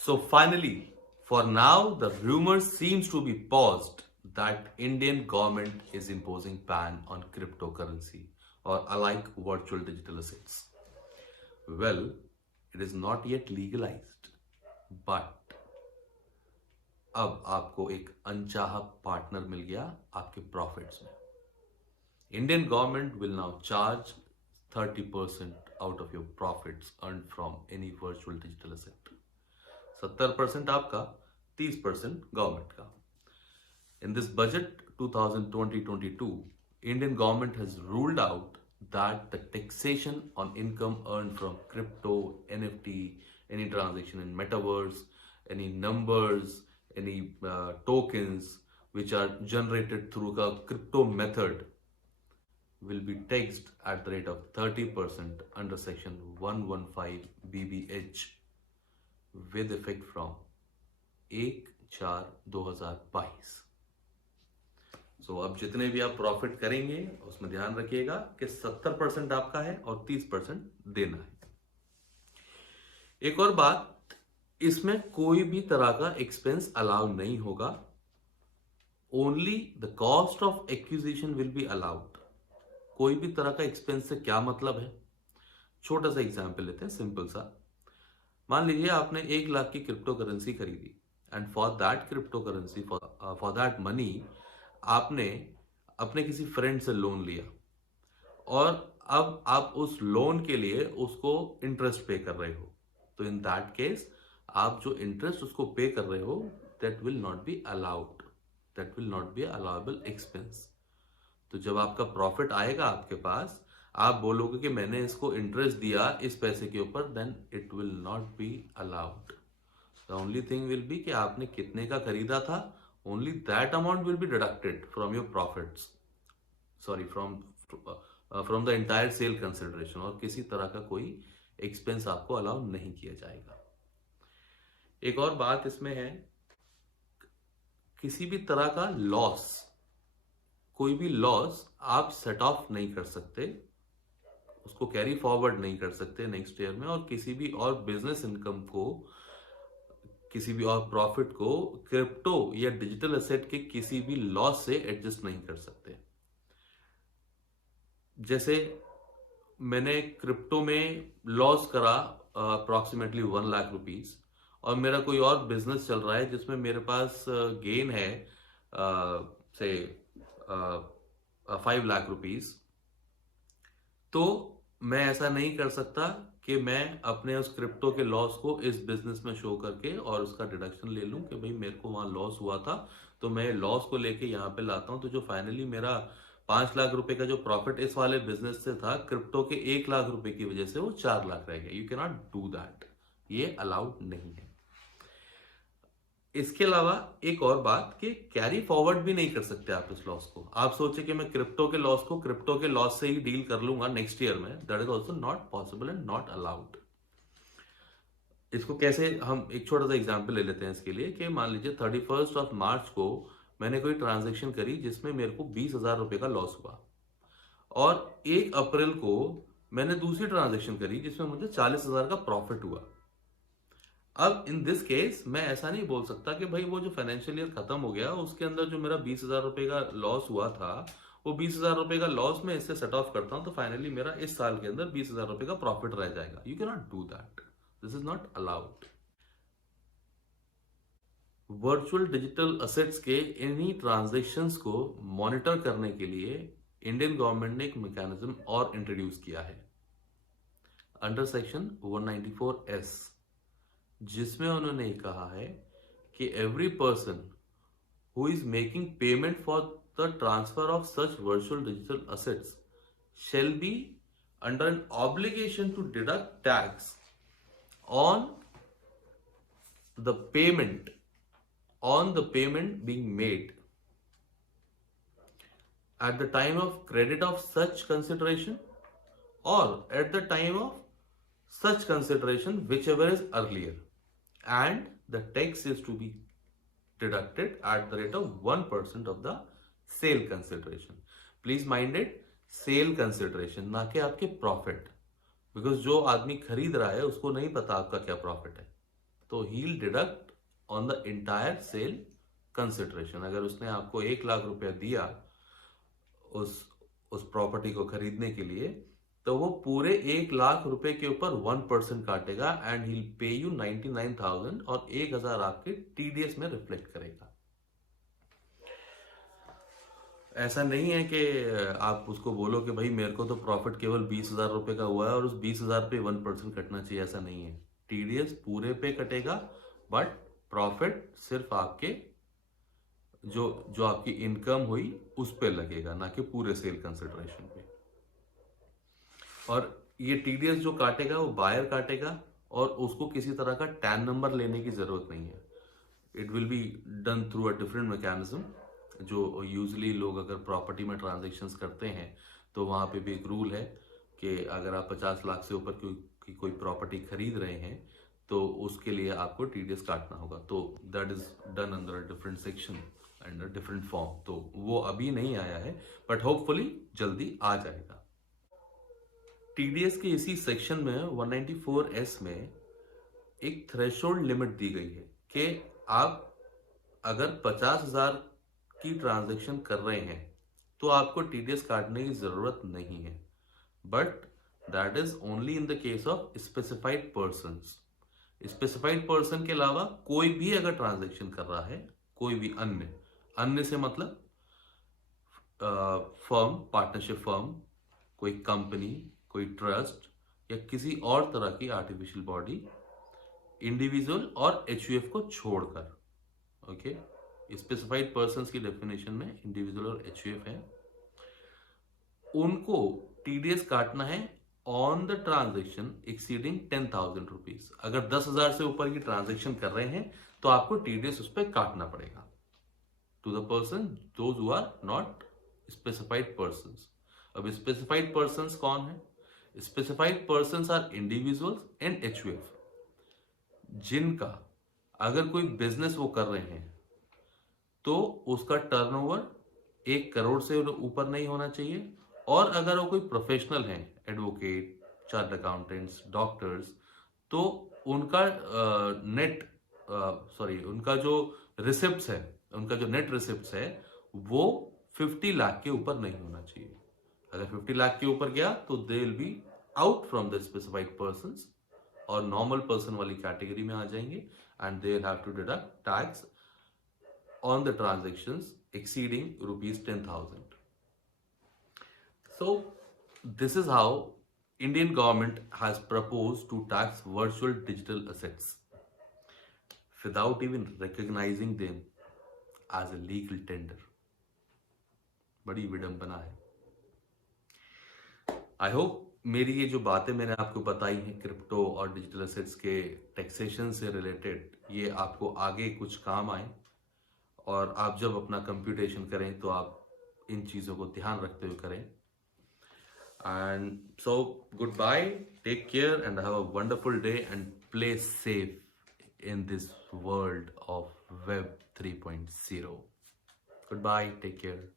So finally, for now, the rumor seems to be paused that Indian government is imposing ban on cryptocurrency or alike virtual digital assets. Well, it is not yet legalized, but अब आपको एक अनचाहा partner मिल गया आपके profits में. Indian government will now charge 30% out of your profits earned from any virtual digital asset. 70% आपका, 30% government का. In this budget 2020-22, Indian government has ruled out that the taxation on income earned from crypto, NFT, any transaction in metaverse, any numbers, any tokens which are generated through a crypto method will be taxed at the rate of 30% under section 115 BBH with effect from 1/4/2022. सो अब जितने भी आप profit करेंगे उसमें ध्यान रखिएगा कि 70% आपका है और 30% देना है. एक और बात, इसमें कोई भी तरह का एक्सपेंस अलाउ नहीं होगा. Only the cost of acquisition will be allowed. कोई भी तरह का एक्सपेंस से क्या मतलब है? छोटा सा एग्जांपल लेते हैं, सिंपल सा. मान लीजिए आपने 1 लाख की क्रिप्टो करेंसी खरीदी and for that crypto currency for that money आपने अपने किसी फ्रेंड से लोन लिया और अब आप उस लोन के लिए उसको इंटरेस्ट पे कर रहे हो. तो इन दैट केस आप जो इंटरेस्ट उसको पे कर रहे हो that will not be allowed, that will not B allowable expense. तो जब आपका प्रॉफिट आएगा आपके पास, आप बोलोगे कि मैंने इसको इंटरेस्ट दिया इस पैसे के ऊपर, then it will not be allowed. The only thing will be कि आपने कितने का खरीदा था, only that amount will be deducted from your profits, sorry from the entire sale consideration, और किसी तरह का कोई एक्सपेंस आपको अलाउ नहीं किया जाएगा. एक और बात इसमें है, किसी भी तरह का लॉस, कोई भी लॉस आप सेट ऑफ नहीं कर सकते, उसको कैरी फॉरवर्ड नहीं कर सकते नेक्स्ट ईयर में, और किसी भी और बिजनेस इनकम को, किसी भी और प्रॉफिट को क्रिप्टो या डिजिटल एसेट के किसी भी लॉस से एडजस्ट नहीं कर सकते. जैसे मैंने क्रिप्टो में लॉस करा अप्रोक्सीमेटली 1 लाख रुपीज, और मेरा कोई और बिजनेस चल रहा है जिसमें मेरे पास गेन है से 5 लाख रुपीज, तो मैं ऐसा नहीं कर सकता कि मैं अपने उस क्रिप्टो के लॉस को इस बिजनेस में शो करके और उसका डिडक्शन ले लूं कि भाई मेरे को वहां लॉस हुआ था तो मैं लॉस को लेके यहाँ पे लाता हूं, तो जो फाइनली मेरा 5 लाख रुपए का जो प्रॉफिट इस वाले बिजनेस से था, क्रिप्टो के 1 लाख रुपए की वजह से वो 4 लाख रह गया. You can not do that, ये अलाउड नहीं है. इसके अलावा एक और बात कि कैरी फॉरवर्ड भी नहीं कर सकते आप इस लॉस को. आप सोचे कि मैं क्रिप्टो के लॉस को क्रिप्टो के लॉस से ही डील कर लूंगा नेक्स्ट ईयर में, that is also not possible and not allowed. इसको कैसे, हम एक छोटा सा एग्जांपल ले लेते हैं इसके लिए कि मान लीजिए 31 मार्च को मैंने कोई ट्रांजेक्शन करी जिसमें मेरे को 20,000 रुपए का लॉस हुआ, और 1 अप्रैल को मैंने दूसरी ट्रांजेक्शन करी जिसमें मुझे 40,000 का प्रॉफिट हुआ. अब इन दिस केस मैं ऐसा नहीं बोल सकता कि भाई वो जो फाइनेंशियल ईयर खत्म हो गया उसके अंदर जो मेरा 20,000 रुपए का लॉस हुआ था, वो 20,000 रुपए का लॉस मैं इससे सेट ऑफ करता हूं तो फाइनली मेरा इस साल के अंदर 20,000 रुपए का प्रॉफिट रह जाएगा. You can not do that, this is not allowed. Virtual digital assets के एनी ट्रांजेक्शन्स को मॉनिटर करने के लिए इंडियन गवर्नमेंट ने एक मैकेनिज्म और इंट्रोड्यूस किया है अंडर सेक्शन 194S, जिसमें उन्होंने कहा है कि every person who is making payment for the transfer of such virtual digital assets shall be under an obligation to deduct tax on the payment being made at the time of credit of such consideration or at the time of such consideration whichever is earlier, and the tax is to be deducted at the rate of 1% of the sale consideration. Please mind it, sale consideration, ना कि आपके profit, because जो आदमी खरीद रहा है उसको नहीं पता आपका क्या प्रॉफिट है. तो he'll deduct on the entire sale consideration. अगर उसने आपको 1 लाख रुपया दिया उस प्रॉपर्टी को खरीदने के लिए, तो वो पूरे 1 लाख रुपए के ऊपर 1% काटेगा एंड he'll pay you 99,000 और 1,000 आपके TDS में रिफ्लेक्ट करेगा। ऐसा नहीं है कि आप उसको बोलो कि भाई मेरे को तो प्रॉफिट केवल 20,000 रुपए का हुआ है और उस 20,000 पे 1% कटना चाहिए, ऐसा नहीं है। TDS पूरे पे कटेगा, बट प्रॉफिट सिर्फ आपके जो आपकी इनकम हुई उस पे लगेगा, ना कि पूरे सेल कंसिडरेशन पे। और ये TDS जो काटेगा वो बायर काटेगा और उसको किसी तरह का टैन नंबर लेने की जरूरत नहीं है। It will be done through a different mechanism. जो यूजली लोग अगर प्रॉपर्टी में ट्रांजेक्शन्स करते हैं तो वहाँ पे भी एक रूल है कि अगर आप 50 लाख से ऊपर की कोई प्रॉपर्टी खरीद रहे हैं तो उसके लिए आपको TDS काटना होगा। तो that is done under a different section and a different form. तो वो अभी नहीं आया है, बट होपफुली जल्दी आ जाएगा। TDS के इसी सेक्शन में 194S में एक थ्रेशोल्ड लिमिट दी गई है कि आप अगर 50,000 की ट्रांजैक्शन कर रहे हैं तो आपको TDS काटने की जरूरत नहीं है, but that is only in the case of specified persons. Specified person के अलावा कोई भी अगर ट्रांजैक्शन कर रहा है, कोई भी अन्य से मतलब फर्म, पार्टनरशिप फर्म, कोई कंपनी, कोई ट्रस्ट या किसी और तरह की आर्टिफिशियल बॉडी, इंडिविजुअल और HUF को छोड़कर। ओके, स्पेसिफाइड पर्संस की डेफिनेशन में इंडिविजुअल और HUF है, उनको TDS काटना है on the transaction exceeding 10,000 rupees. अगर 10,000 से ऊपर की ट्रांजेक्शन कर रहे हैं तो आपको TDS उस पर काटना पड़ेगा to the person those who are not specified persons. अब स्पेसिफाइड पर्संस कौन है? Specified persons are individuals and HUF, जिनका अगर कोई बिजनेस वो कर रहे हैं तो उसका टर्नओवर 1 करोड़ से ऊपर नहीं होना चाहिए, और अगर वो कोई प्रोफेशनल हैं, एडवोकेट, चार्ट अकाउंटेंट्स, डॉक्टर्स, तो उनका उनका जो रिसिप्ट्स है, उनका जो नेट रिसिप्ट्स है वो 50 लाख के ऊपर नहीं होना चाहिए। अगर 50 लाख के ऊपर गया तो they will be out from the specified persons और नॉर्मल पर्सन वाली कैटेगरी में आ जाएंगे and they will have to deduct tax on the transactions exceeding rupees 10,000. So this is how Indian government has proposed to tax virtual digital assets without even recognizing them as a legal tender. बड़ी विडंबना है। I hope मेरी ये जो बातें मैंने आपको बताई हैं क्रिप्टो और डिजिटल एसेट्स के टैक्सेशन से रिलेटेड, ये आपको आगे कुछ काम आए और आप जब अपना कंप्यूटेशन करें तो आप इन चीज़ों को ध्यान रखते हुए करें। And so goodbye, take care and have a wonderful day and play safe in this world of web 3.0। Goodbye, take care.